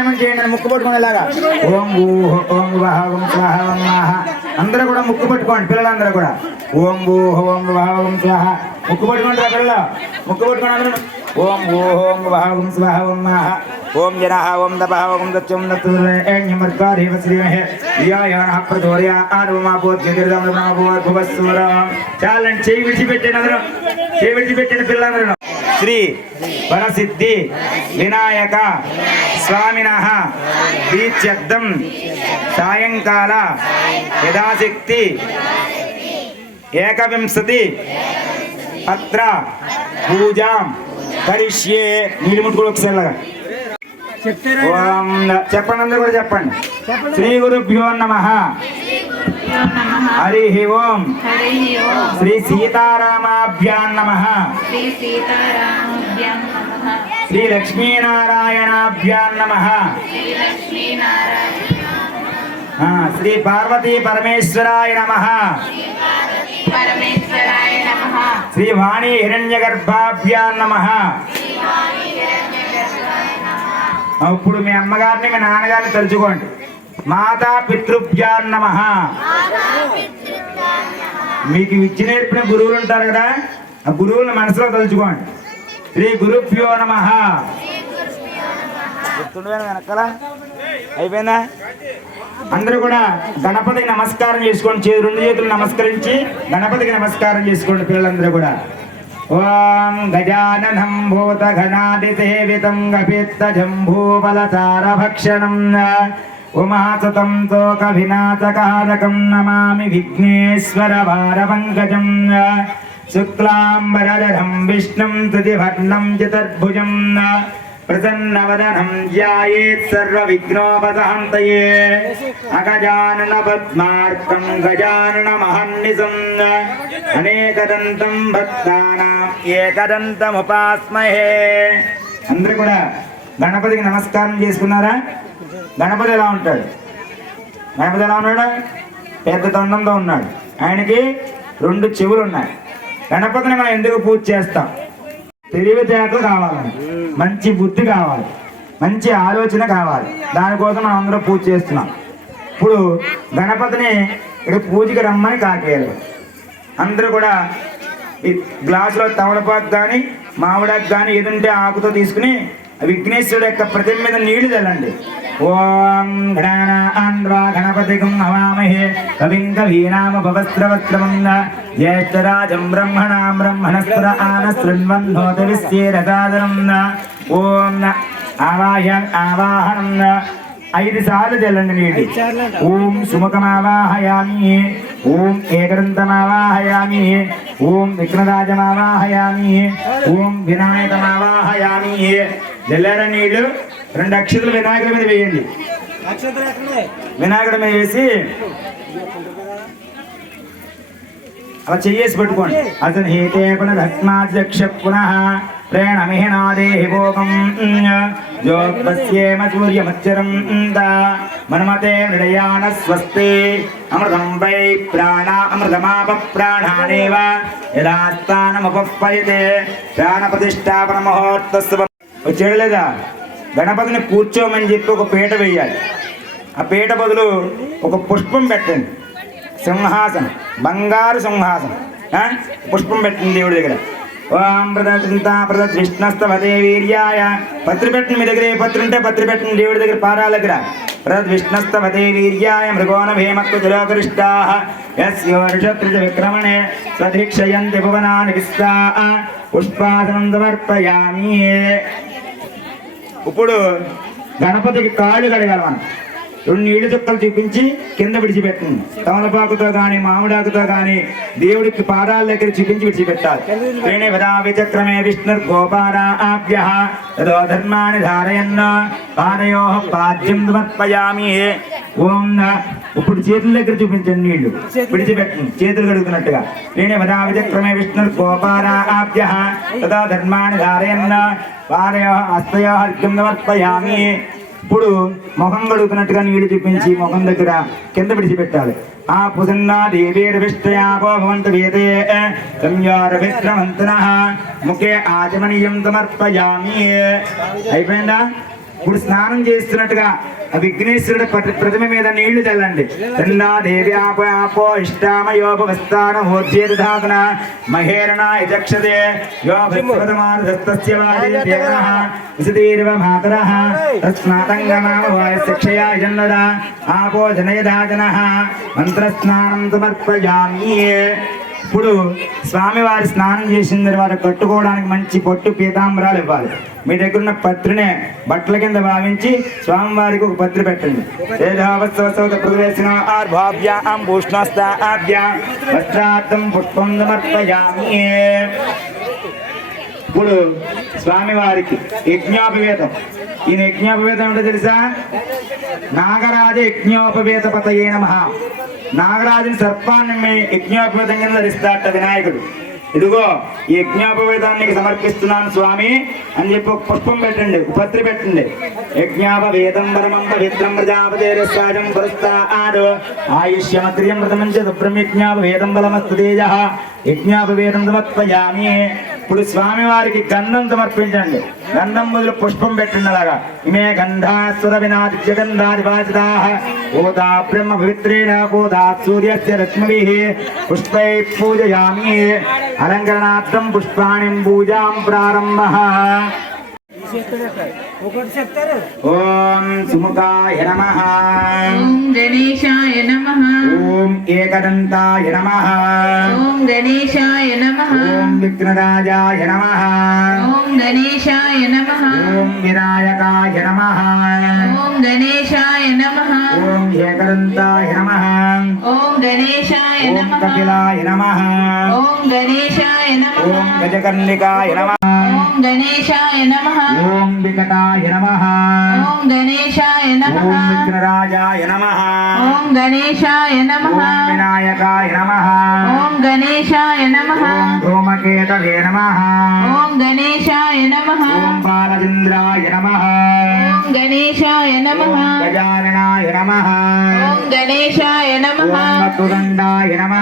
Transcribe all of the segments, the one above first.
ప్రాణాయామం చేయండి ముక్కు పట్టుకునేలాగా. ఓం ఊహ ఓం వహ ఓం స్వాహ ఓం వాహ అందరూ కూడా ముక్కు పట్టుకోండి పిల్లలందరూ కూడా. ఓం ఊహ ఓం వహ ఓం స్వాహ. ముక్కు పట్టుకోండి రా పిల్లలు. ముక్కు పట్టుకోండి అందరూ. ఓం ఊహ ఓం వహ ఓం స్వాహ ఓం వాహ ఓం జనః ఓం తపః ఓం దత్యం దత్తుర్యమర్కారేవ శ్రీమహే యాయానః ప్రచోదయా ఆనవమా పోత్యతిర్దం భువస్సురం చాలండి చేయి విడిచిపెట్టండి అందరూ చేయి విడిచిపెట్టండి పిల్లలందరూ శ్రీ వరసిద్ధి వినాయక స్వామిన ప్రీత్యర్థం సాయంకాల యథాశక్తి ఏకవింశతి పత్ర పూజాం కరిష్యే నీళ్ళు ముట్టుకోడు ఒకసారి చెప్పండి అందరూ కూడా చెప్పండి. శ్రీ గురుభ్యో నమ. హరి ఓం. శ్రీ సీతారామాభ్యాం నమ. శ్రీ సీతారామాభ్యాం నమః. శ్రీ పార్వతీ పరమేశ్వరాయ నమ. పరమేశ్వరాయ నమః. శ్రీ వాణి హిరణ్యగర్భాభ్యాం నమ ఇప్పుడు మీ అమ్మగారిని మీ నాన్నగారిని తలుచుకోండి. మాతా పితృభ్యాం నమ. మీకు విద్య నేర్పిన గురువులు ఉంటారు కదా ఆ గురువులను మనసులో తలుచుకోండి. శ్రీ గురుభ్యో నమ. వెనకాల. అయిపోయిందా? అందరూ కూడా గణపతికి నమస్కారం చేసుకోండి చే- రెండు చేతులు నమస్కరించి గణపతికి నమస్కారం చేసుకోండి పిల్లలందరూ కూడా. ఓం గజాననం భూత ఘనాది సేవితం గపిత్త జంభూబలచార భక్షణం ఉమాసుతం తోక వినాశకారకం నమామి విఘ్నేశ్వర భారపంకజం శుక్లాంబరధరం విష్ణుం తుదివర్ణం చతుర్భుజం. ప్రసన్నవదనం ధ్యాయేత్ సర్వవిఘ్నోపశాంతయే అగజానన పద్మార్కం గజానన మహన్నిసం అనేకదంతం భక్తానాం ఏకదంతముపాస్మహే. అందరూ కూడా గణపతికి నమస్కారం చేసుకున్నారా? గణపతి ఎలా ఉంటాడు? గణపతి ఎలా ఉన్నాడు? పెద్ద తొండంతో ఉన్నాడు. ఆయనకి రెండు చెవులు ఉన్నాయి గణపతిని మనం ఎందుకు పూజ చేస్తాం? తెలివితేటలు కావాలండి మంచి బుద్ధి కావాలి. మంచి ఆలోచన కావాలి. దానికోసం మనం అందరూ పూజ చేస్తున్నాం. ఇప్పుడు గణపతిని ఇక్కడ పూజకి రమ్మని కాకేయాలి. అందరూ కూడా ఈ గ్లాసులో తమలపాకు కానీ మామిడాకు కానీ ఏదంటే ఆకుతో తీసుకుని విఘ్నేశ్వరుడు యొక్క ప్రతిమ మీద నీళ్ళు తెల్లండి ఓం ఘనాన్వా గణపతికం హవామహే కవిం కవీనామ భవస్త్రవస్త్రమంద జ్యేష్ఠరాజం బ్రహ్మణాం బ్రహ్మణస్త్ర ఆనశృణ్వన్నోత విశ్చేరసాదనం ఓం ఆవాహ ఆవాహనం ఐదు సార్లు చెల్లండి నీటి. ఓం సుముఖమావాహయామి. ఓం ఏకదంతమావాహయామి ఓం విఘ్నరాజమావాహయామి. ఓం వినాయకమావాహయామి. జల్లెడ నీళ్ళు రెండు అక్షతులు వినాయకుడి మీద వేయండి. వినాయకుడి మీద వేసి అలా చెయ్యేసి పెట్టుకోండి. అతను హేతే పునరత్మాధ్యక్ష పునః ప్రేణమిహినాదేహి భోగం. జ్యోత్స్యేమ సూర్యమచ్చరం మన్మతే స్వస్తి. అమృతం వై ప్రాణ అమృతమాప ప్రాణానేవ ప్రాణ ప్రతిష్టాపన లేదా? గణపతిని కూర్చోమని చెప్పి ఒక పీట వేయాలి. ఆ పీట బదులు ఒక పుష్పం పెట్టండి. సింహాసనం. బంగారు సింహాసనం. పుష్పం పెట్టింది దేవుడి దగ్గర. ఓం ప్రదచింతా విష్ణస్తవదే వీర్యాయ. పత్రి పెట్టండి మీ దగ్గర. ఏ పత్రి ఉంటే పత్రి పెట్టండి దేవుడి దగ్గర పారాల దగ్గర. ప్రద విష్ణస్తవదే వీర్యాయ మృగోన భీమక్కు జలోకరిష్టా యస్యోషత్రిజ విక్రమణే స్వధీక్షయంతి భువనాని విస్తా. పుష్పాసనం సమర్పయామి ఇప్పుడు గణపతికి కాళ్ళు కడగాలి మనం. రెండు నీళ్ళు చుక్కలు చూపించి కింద విడిచిపెట్టండి తమలపాకుతో గాని మామిడాకుతో గాని దేవుడికి పాదాల దగ్గర చూపించి విడిచిపెట్టాలి. శ్రేణి వదా విచక్రమే విష్ణు గోపారాభ్య తదో ధర్మాన్ని ధారయన్న పాదయో పాద్యం సమర్పయామి. ఓం ఇప్పుడు చేతుల దగ్గర చూపించండి నీళ్ళు విడిచిపెట్టండి చేతులు కడుగుతున్నట్టుగా. శ్రేణి వదా విచక్రమే విష్ణు గోపారాభ్య ధర్మాన్ని ధారయన్న పాదయో హస్తయో అర్ఘ్యం సమర్పయామి ఇప్పుడు ముఖం కడుగుతున్నట్టుగా నీళ్ళు చూపించి ముఖం దగ్గర కింద విడిచిపెట్టాలి. ఆ పుసన్నా దేవీర్విష్టయాపోవంత వేదే సంయారవిశ్రమంతన ముఖే ఆచమనీయం సమర్పయామి. అయిపోయిందా? ఇప్పుడు స్నానం చేస్తున్నట్టుగా ఆ విఘ్నేశ్వరుడు ప్రతి- ప్రతిమ మీద నీళ్ళు చల్లండి. తల్లా దేవి ఆపో ఇష్టామయోపవస్థాన మహేరణ యజక్షదే యోగమానస్తస్య వాదేవ్యగ్రహ విశదీర్వ మాతరః తస్మాతంగమామ వాయశిక్షయా జన్మద. ఆపో జనయదాజనః మంత్రస్నానం సమర్పయామి ఇప్పుడు స్వామివారి స్నానం చేసిన తర్వాత కట్టుకోవడానికి మంచి పొట్టు పీతాంబరాలు ఇవ్వాలి. మీ దగ్గర ఉన్న పత్రినే బట్టల కింద భావించి స్వామివారికి ఒక పత్రి పెట్టండి. ప్రవేశనాభ్యాం భూష్ణస్తాభ్యాం వస్త్రార్థం పుష్పం సమర్పయామి. ఇప్పుడు స్వామివారికి యజ్ఞోపవేతం ఈయన యజ్ఞోపవేతం ఏంటో తెలుసా? నాగరాజ యజ్ఞోపవేత పతయే నమ. నాగరాజుని సర్పాన్ని యజ్ఞోపవేతం కింద ధరిస్తాట వినాయకుడు. ఇదిగో ఈ యజ్ఞోపవేదాన్ని సమర్పిస్తున్నాను స్వామి అని చెప్పి ఒక పుష్పం పెట్టండి ఒక పత్రి పెట్టండి. యజ్ఞాపవేదం పరమం పవిత్రం ప్రజాపతేరస్సాజం పురస్తాడు ఆయుష్యమత్రియం ప్రథమం చ యజ్ఞాపవేదం బలమస్తు తేజ. యజ్ఞాపవేదం సమర్పయామి. ఇప్పుడు స్వామి వారికి గంధం సమర్పించండి. గంధం బదులు పుష్పం పెట్టినలాగా అలాగా ఇమే గంధాసుర వినాది జగంధాది వాచితా ఓదా బ్రహ్మ పవిత్రేణ కోదా సూర్యస్య రశ్మి పుష్పై పూజయామి. అలంకరణార్థం పుష్పాణి పూజాం ప్రారంభ. ఓం సుముఖాయ నమ ఓం గణేశాయ నమః ఓం ఏకదంతాయ నమ ఓం గణేశాయ నమః ఓం విఘ్నరాజాయ నమ ఓం గణేశాయ నమః ఓం వినాయకాయ నమ ఓం గణేశాయ నమః ఓం ఏకదంతాయ నమ ఓం గణేశాయ ఓం నమః కపిలాయ నమ ఓం గణేశాయ నమః ఓం గజకర్ణికాయ నమ గణేశాయ నమః ఓం వికటాయ నమ ఓం గణేశాయ నమః ఓం విఘ్నరాజాయ నమ ఓం గణేశాయ నమః ఓం వినాయకాయ నమ ఓం గణేశాయ నమః ఓం ధూమకేతవే నమ ఓం గణేశాయ నమః ఓం బాలచంద్రాయ నమ ఓం గణేశాయ నమః గజాననాయ నమ గణేశాయ నమః వక్రుదండాయ నమ।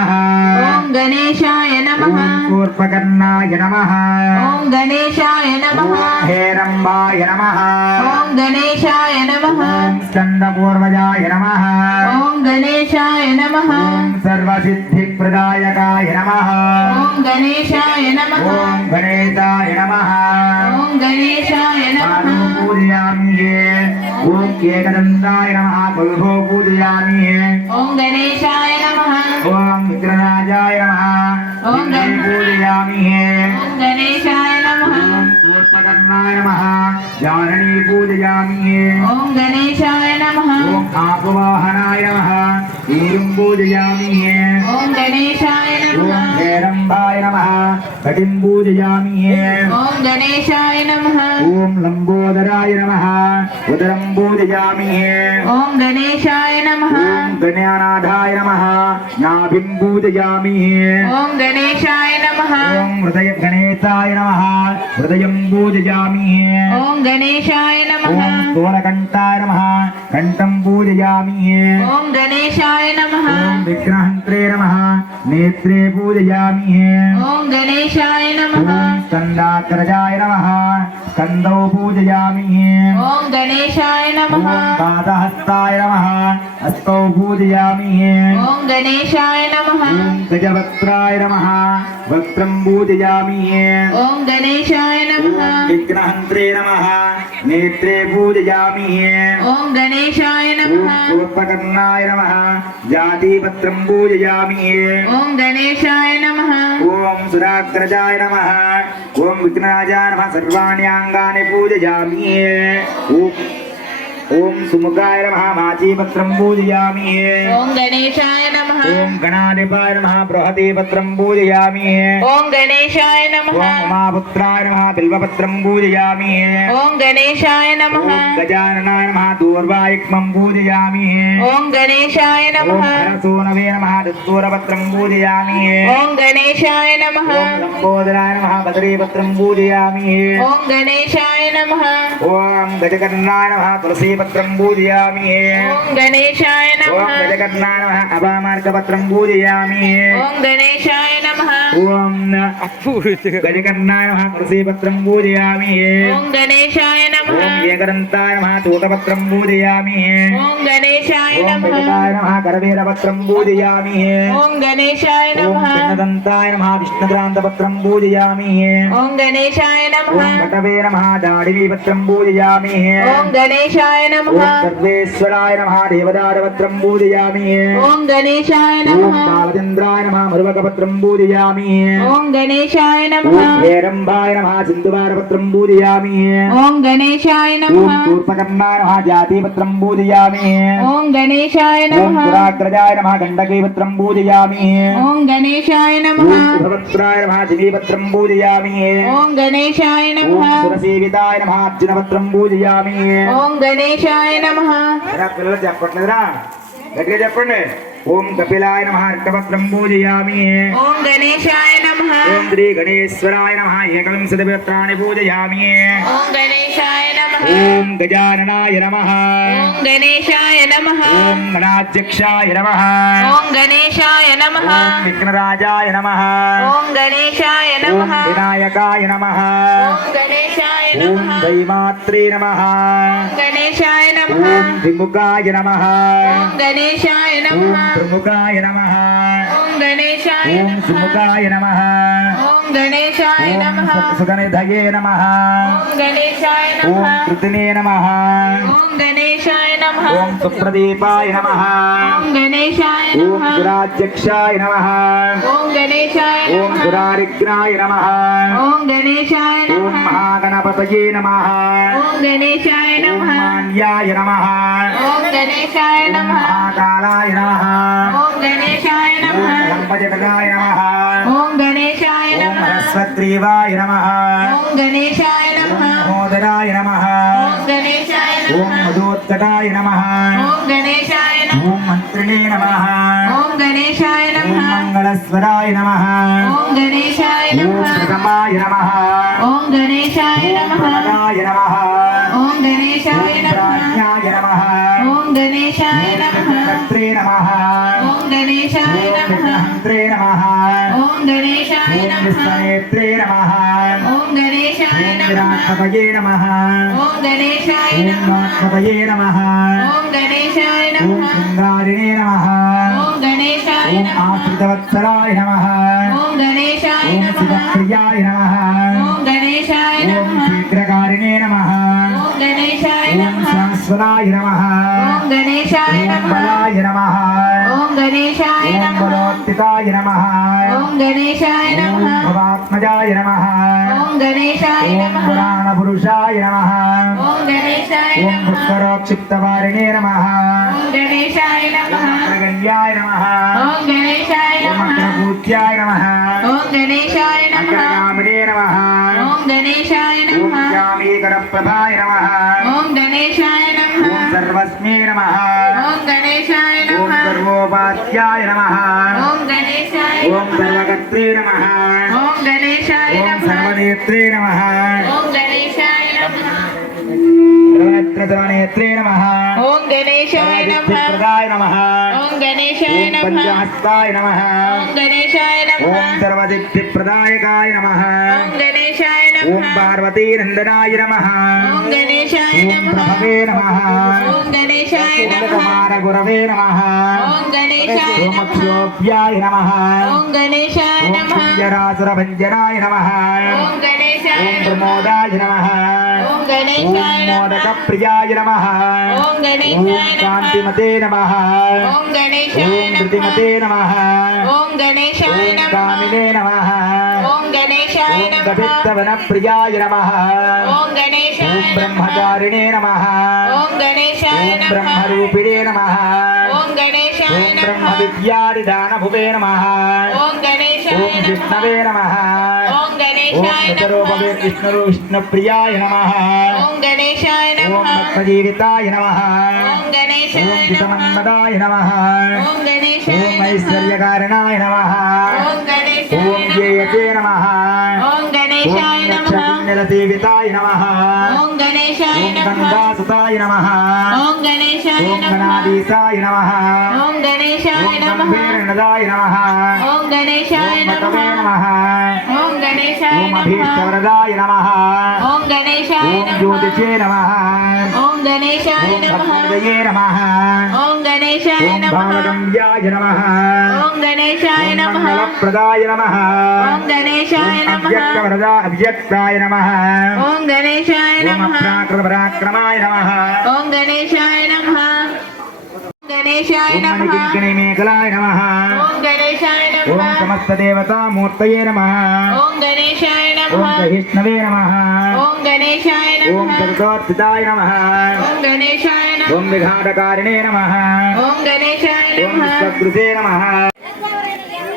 ఓం గణేశాయ నమః। ఓం శూర్పకర్ణాయ నమ। ఓం గణేశాయ నమః। హేరంబాయ నమ। ఓం గణేశాయ నమః। స్కందపూర్వజాయ నమ। ఓం గణేశాయ నమః। సర్వసిద్ధిప్రదాయకాయ నమ। ఓం గణేశాయ నమః। ఓం గణేశాయ నమ। ఓం గణేశాయ నమః। పూజయామి ఓం ఏకదంతాయ నమ కుల్భో పూజయామి ఓం గణేశాయ నమః ఓం విగ్రహరాజాయ నమ ఓం గణ- పూజయామి ఓం గణేశాయ నమః ఓం శూర్పకర్ణాయ నమ జాననీ పూజయామి ఓం గణేశాయ నమః ఓం ఆపవాహనాయ నమ వీరం పూజయామి ఓం గణేశాయ నమః ఓం హేరంబాయ నమ కటిం పూజయామి ఓం గణేశాయ నమః ఓం లంబోదరాయ నమ ఉదరం పూజయామి ఓం గణేశాయ నమః ఓం గణానాథాయ నమ నాభిం పూజయామి ఓం గణేశాయ నమః ఓం హృదయ గణేశాయ నమ హృదయం పూజయామి ఓం గణేశాయ నమః ఓం స్థూలకంఠాయ నమ కంఠం పూజయామి ఓం గణేశాయ నమః ఓం విగ్రహంత్రే నమ నేత్రే పూజయామి ఓం గణేశాయ నమః ఓం స్కందాగ్రజాయ నమ స్కందౌ పూజయామి ఓం గణేశాయ నమః ఓం పాదహస్తాయ నమ హస్తౌ పూజయామి ఓం గణేశాయ నమః ఓం గజవక్త్రాయ నమ వక్త్రం పూజయామి ఓం గణేశాయ నమః ఓం విఘ్నహంత్రే నమ నేత్రే పూజయామి ఓం గణేశాయ ఓం నమః శూర్పకర్ణాయ నమ జాతిపత్రం పూజయామి ఓం గణేశాయ నమః ఓం సురాగ్రజాయ నమ ఓం విఘ్నరాజాయ నమ సర్వాణి అంగాని పూజయామి ఓం ఓం సుముఖాయ నమ మాచీపత్రం పూజయామి ఓం గణేశాయ నమః ఓం గణాధిపాయ నమ బృహదీపత్రం పూజయామి ఓం గణేశాయ నమః ఓం ఉమాపుత్రాయ నమ బిల్వపత్రం పూజయామి ఓం గణేశాయ నమః ఓం గజాననాయ నమ దూర్వాయుక్మం పూజయామి ఓం గణేశాయ ఓం నమః హరసూనవే నమ దత్తూరపత్రం పూజయామి ఓం గణేశాయ నమః ఓం లంబోదరాయ నమ బదరీపత్రం పూజయామి. ఓం గణేశాయ నమః. ఓం తులసీపత్రం గజకర్ణాయ నమ అభామార్గపత్రం పూజయామి. ఓం గణేశాయ నమః. ఓం గజకర్ణాయ నమః తులసీపత్రం పూజయామి ఓం గణేశాయ నమః ఓం ఏకదంతాయ నమః తూతపత్రం పూజయామి ఓం గణేశాయ ఓం నమః నమః కరవీరపత్రం పూజయామి ఓం గణేశాయ ఓం నమః పిన్నదంతాయ నమః విష్ణుక్రాంతపత్రం పూజయామి ఓం గణేశాయ నమః ఓం కటవే నమః దాడివీపత్రం పూజయామి ఓం గణేశాయ నమః ఓం సర్వేశ్వరాయ నమః దేవదారపత్రం పూజయామి ఓం గణేశాయ ఓం నమః మరువకపత్రం పూజయామి గణేశాయ ఓం నమః హేరంబాయ నమః సింధువారపత్రం పూజయామి ఓం గణేశాయ ఓం నమః శూర్పకర్ణాయ నమః జాతిపత్రం పూజయామి ఓం గణేశాయ ఓం నమః పురాగ్రజాయ నమః గండకీపత్రం పూజయామి ఓం గణేశాయ ఓం నమః శుభవత్రాయ నమః దివీపత్రం పూజయామి ఓం గణేశాయ ఓం నమః సురసేవితాయ నమః అర్జునపత్రం పూజయామి ఓం గణేశాయ నమః చెప్పట్లేదురా గట్టిగా చెప్పండి ఓం కపిలాయ నమః అర్కపత్రం పూజయామి. ఓం గణేశాయ నమః. ఓం శ్రీ గణేశ్వరాయ నమః ఏకవింశతి పత్రాన్ని పూజయామి. ఓం గణేశాయ నమః. ఓం గజాననాయ నమః. ఓం గణేశాయ నమః. ఓం గణాధ్యక్షాయ నమః. ఓం గణేశాయ నమః. ఓం విఘ్నరాజాయ నమః. ఓం గణేశాయ నమః. వినాయకాయ నమః. ఓం గణేశాయ ఓం దైమాత్రే నమః ఓం గణేశాయ నమః. ఓం విముఖాయ నమః. ఓం గణేశాయ ఓం నమః ప్రముఖాయ నమః. ఓం గణేశాయ ఓం సుముఖాయ నమః. ఓం గణేశాయ ఓం నమః. సుగనిధయే నమః. ఓం గణేశాయ ఓం నమః కృతినే నమః. ఓం గణేశాయ ఓం సుప్రదీపాయ నమః ఓం గణేశాయ ఓం నమః ఓం ఓం నమః ఓం గణేశాయ ఓం నమః మహాగణపతయే నమః ఓం గణేశాయ ఓం నమః మాన్యాయ నమః ఓం గణేశాయ ఓం నమః మహాకాలాయ నమః ఓం గణేశాయ ఓం నమః లంబజటకాయ నమః ఓం గణేశాయ ఓం నమః హ్రస్వగ్రీవాయ నమః ఓం గణేశాయ ఓం నమః మహోదరాయ నమః ఓం మధోత్కటాయ నమః। ఓం గణేశాయ ఓం మంత్రిణే నమః। ఓం గణేశాయ నమః। మంగళస్వరాయ నమః। ఓం గణేశాయ నమః। ప్రథమాయ నమః। ఓం గణేశాయ నమః। నమః। ఓం గణేశాయ నమః। గణేశాయ నమః. విఘ్నకర్త్రే నమః ఓం గణేశాయ నమః. విఘ్నహంత్రే నమః. ఓం గణేశాయ నమః. విశ్వనేత్రే నమః. ఓం గణేశాయ ఓం నమః. విరాట్పతయే నమః. ఓం గణేశాయ ఓం నమః. నాట్పతయే నమః. ఓం గణేశాయ ఓం నమః శృంగారిణే నమః. ఓం గణేశాయ ఓం నమః. ఆశ్రితవత్సరాయ నమః. ఓం గణేశాయ ఓం నమః. శివప్రియాయ నమః. ఓం గణేశాయ ఓం నమః. నమః శాశ్వతాయ నమః ఓం గణేశాయ ఓం నమః బలాయ నమః ఓం గణేశాయ ఓం నమః బలోత్తితాయ నమః ఓం గణేశాయ ఓం నమః భవాత్మజాయ నమః ఓం గణేశాయ ఓం నమః పురాణపురుషాయ నమః ఓం గణేశాయ ఓం నమః పుష్కరోక్షిప్తవారిణే నమః ఓం గణేశాయ నమః అగ్రగణ్యాయ నమః ఓం గణేశాయ ఓం నమః అగ్రపూజ్యాయ నమః ఓం గణేశాయ నమః అగ్రగామినే నమః ఓం గణేశాయ ఓం నమః. శ్యామీకరప్రభాయ నమః. ఓం గణేశాయ నమః. ఓం సర్వస్మే నమః. ఓం గణేశాయ ఓం నమః. సర్వోపాధ్యాయ నమః. ఓం గణేశాయ ఓం సర్వకర్త్రే నమః. ఓం గణేశాయ ఓం నమః. సర్వనేత్రే నమః. ఓం గణేశాయ నమః. సర్వనేత్రే నమః. ఓం గణేశాయ నమః. ఓం గణేశాయ ఓం నమః. పంచహస్తాయ ఓం గణేశాయ నమః. ఓం సర్వదిక్తిప్రదాయకాయ నమః. ఓం గణేశాయ ఓం నమః. ఓం గణేశాయ నమః ప్రభవే నమః. ఓం గణేశాయ ఓం నమః. కుమార గురవే నమః. ఓం గణేశాయ ఓం నమః. అక్షోభ్యాయ నమః. ఓం గణేశాయ నమః. కుంజరాసురభంజనాయ నమః. ఓం గణేశాయ నమః. ప్రమోదాయ ఓం గణేశాయ ఓం నమః. కాంతిమతే నమః ఓం గణేశాయ ఓం నమః ధృతిమతే నమః ఓం గణేశాయ ఓం నమః కామినే నమః ఓం గణేశాయ ఓం నమః. కపిత్తవన ప్రియాయ నమః. ఓం గణేశాయ ఓం బ్రహ్మచారిణే నమః. ఓం గణేశాయ ఓం బ్రహ్మరూపిణే నమః. ఓం గణేశాయ ఓం నమః. బ్రహ్మవిద్యారిదానభువే నమః. ఓం గణేశాయ ఓం విష్ణవే నమః. ఓం గణేశాయ నమః. ఓం గణేశాయ ఓం నమః. భక్తజీవితాయ నమః. ఓం ఓం గణేశాయ నమః. ఓం గణేశాయ ఓం నమః. ఐశ్వర్యకారణాయ నమః. ఓం గణేశాయ ఓం జయతే నమః. ఓం గణేశాయ నమః. సేవితాయ నమ. ఓం గణేశాయ ఓం నమః ఓం గణేశాయ నమః ఓం గణేశాయ నమః ఓం గణేశాయ నమః ఓం గణేశాయ నమః ఓం గణేశాయ నమః జ్యోతిషే నమ ఓం గణేశాయ నమః ఓం గణేశాయ నమః ఓం గణేశాయ నమః మంగళప్రదాయ నమ ఓం గణేశాయ నమః అవ్యక్తవరదా అవ్యక్తాయ నమ ఓం గణేశాయ నమః అప్రాకృత పరాక్రమాయ నమ ఓం గణేశాయ నమః ఓం గణేశాయ ఓం నమః మణికింకిణీమేకలాయ నమ ఓం గణేశాయ ఓం నమః సమస్త దేవతామూర్తయే నమ ఓం గణేశాయ ఓం నమః సహిష్ణవే నమ ఓం గణేశాయ ఓం నమః సరితోత్థితాయ నమ ఓం గణేశాయ ఓం నమః విఘాటకారిణే నమ ఓం గణేశాయ ఓం నమః విశ్వకృతే నమ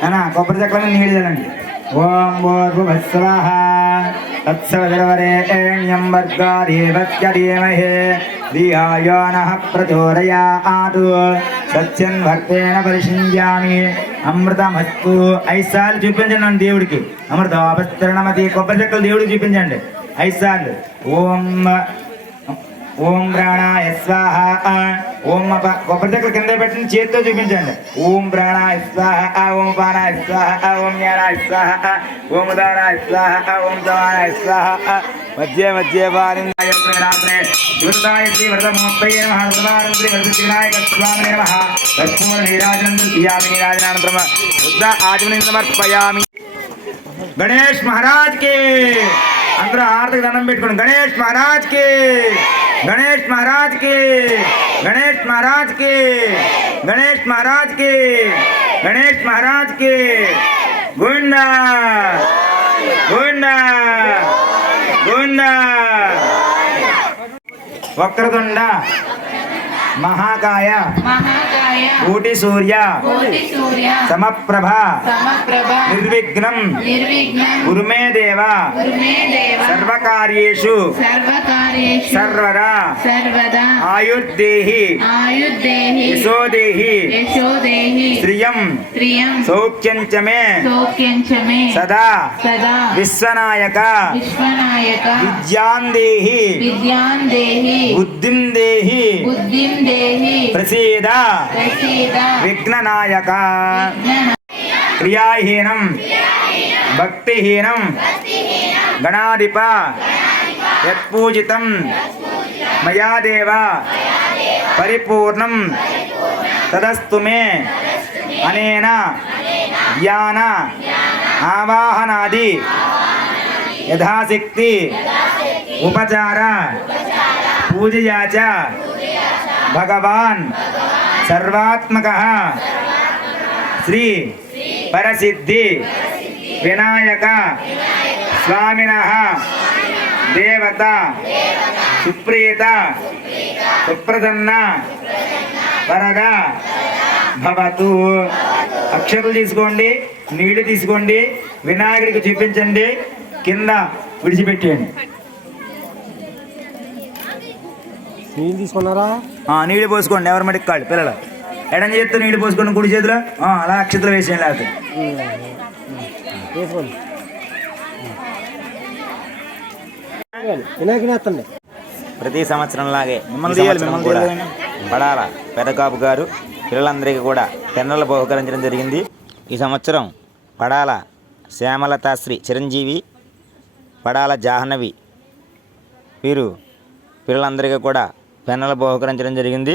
అనా కొబ్బరి చక్రం నీళ్ళు చల్లండి ఓం భూర్భువస్సవః తత్సవితుర్వరేణ్యం వర్గాదేవస్య ధీమహి. ధియాయో నః ప్రచోదయాతు. భర్తేన పరిశించామి అమృతమస్తు. ఐసార్లు చూపించండి నన్ను దేవుడికి. అమృత అమృతోపస్తరణమతి కొబ్బరి చెక్కలు దేవుడికి చూపించండి. ఐసార్లు ఓం ఓం ప్రాణాయ స్వాహ. ఓం అప కొబ్బరి చెక్కలు కింద పెట్టిన చేతితో చూపించండి. ఓం ప్రాణాయ స్వాహ ఓం పానాయ స్వాహ ఓం జ్ఞానాయ స్వాహ ఓం ఉదారాయ స్వాహ ఓం సమానాయ స్వాహ. మధ్య మధ్య వారిందాయ ప్రేరాత్రే శివదాయ శ్రీ వరదమూర్తయే నమః. వరదారం శ్రీ వరద వినాయక స్వామినే నమః లక్ష్మణ నీరాజనం దియామి నీరాజనానంతరమ వృద్ధ ఆచమని సమర్పయామి. గణేష్ మహారాజ్కి! అందరూ ఆర్థిక దండం పెట్టుకోండి. గణేష్ మహారాజ్కి! గణేష్ మహారాజ్కి గణేష్ మహారాజ్కి గణేష్ మహారాజ్కి గణేష్ మహారాజ్కి గోవిందా గోవిందా గోవిందా వక్రతుండ మహాకాయ कोटि सूर्य समप्रभा। निर्विघ्नं। गुरु मे देव। सर्वकार्येषु। सर्वदा। आयुर्देहि। यशो देहि श्रियं मे। सदा। विश्वनायक। विद्यां देहि बुद्धिं देहि प्रसीदा। సౌఖ్యం చ మే సౌఖ్యం చ మే సదా సదా విశ్వనాయక విశ్వనాయక విద్యాం దేహి విద్యాం దేహి బుద్ధిం దేహి బుద్ధిం దేహి ప్రసీద ప్రసీద విఘ్ననాయక విజ్ఞాన క్రియాహీనం భక్తిహీనం గణాధిప యత్పూజితం మయా దేవ పరిపూర్ణం తదస్తు మే అనేన జ్ఞాన ఆవాహనాది యథాశక్తి ఉపచార పూజయా చ భగవాన్ సర్వాత్మక. శ్రీ పరసిద్ధి వినాయక స్వామిన. దేవత సుప్రీత సుప్రసన్న వరద భవతు. అక్షరులు తీసుకోండి నీళ్ళు తీసుకోండి వినాయకుడికి చూపించండి కింద విడిచిపెట్టేయండి. నీళ్ళు తీసుకున్నారా? ఆ, నీళ్ళు పోసుకోండి ఎవరి మటుకు కాళ్ళు పిల్లలు. ఎడం చేతితో నీళ్ళు పోసుకోండి కుడి చేతిలో. అలా అక్షతలు వేసేయండి లేకపోతే. ప్రతి సంవత్సరం లాగే మిమ్మల్ని మిమ్మల్ని కూడా తీయాలి. పడాల పెదకాపు గారు పిల్లలందరికీ కూడా పెన్నులు బహుకరించడం జరిగింది. ఈ సంవత్సరం పడాల శ్యామలతాశ్రీ చిరంజీవి పడాల జాహ్నవి వీరు పిల్లలందరికీ కూడా పెన్నులు బహుకరించడం జరిగింది.